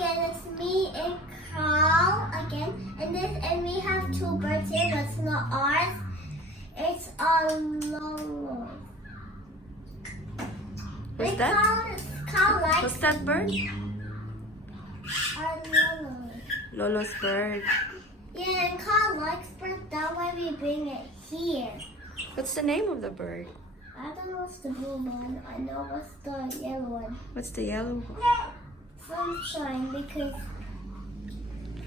again, it's me and Karl again, and we have two birds here, but it's not ours. It's Lolo. What's And that? Karl likes What's that bird? Lolo. Lolo's bird. Yeah, and Karl likes birds. That's why we bring it here. What's the name of the bird? I don't know what's the blue one. I know what's the yellow one. What's the yellow one? Sunshine, because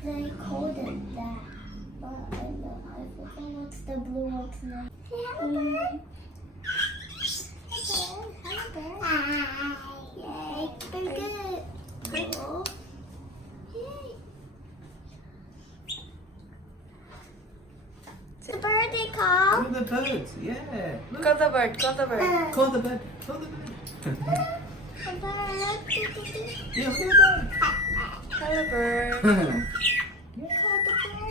they called it that. But I forgot what's the blue one's name. Hey, hello, bird. Hello, bird. Hi. Yay. Very good. Cool. Yay. The bird they call. Call the birds, yeah. Look. Call the bird, call the bird. Call the bird, call the bird. The bird. Yeah, look at the bird. Call the bird. Call the bird.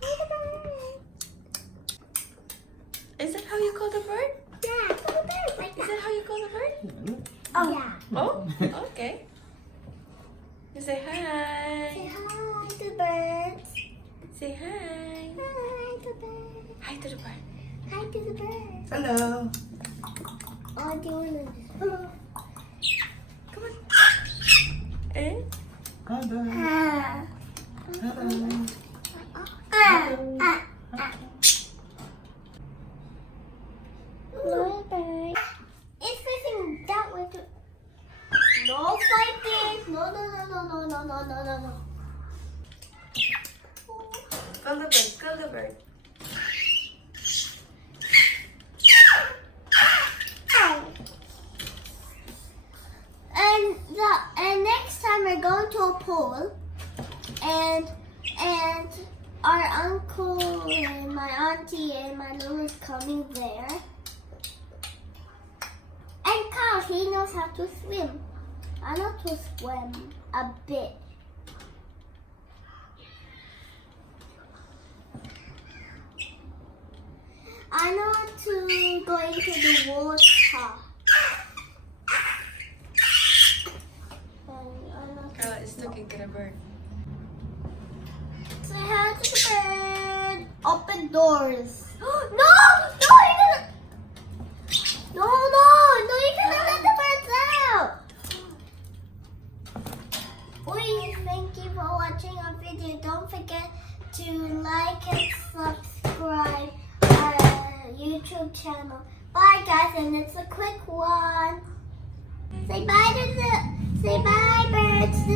Call the bird. Is that how you call the bird? Yeah, call the bird. Like Is that how you call the bird? Yeah, look. Oh. Yeah. Oh, okay. You say Say hi. hi to the birds. Say hi. Hi to the bird. Hi to the bird. Hi to the bird. Hello. Oh, do you want to? Come on. Eh? Hello. Ah. Hello. No bird. It's facing that way too. No fighting. No, no, no, no, no, no, no, no, no, no. Call the bird, call the bird. And next time we're going to a pool, and our uncle and my auntie and my Lulu is coming there. And Karl, he knows how to swim. I know to swim a bit. I know how to go into the water. Karl is talking to the bird. Say hi to the bird. Open doors. No! No, you're gonna... No, you're gonna let the birds out. Thank you for watching our video. Don't forget to like and subscribe our YouTube channel. Bye guys, and it's a quick one. Say bye birds to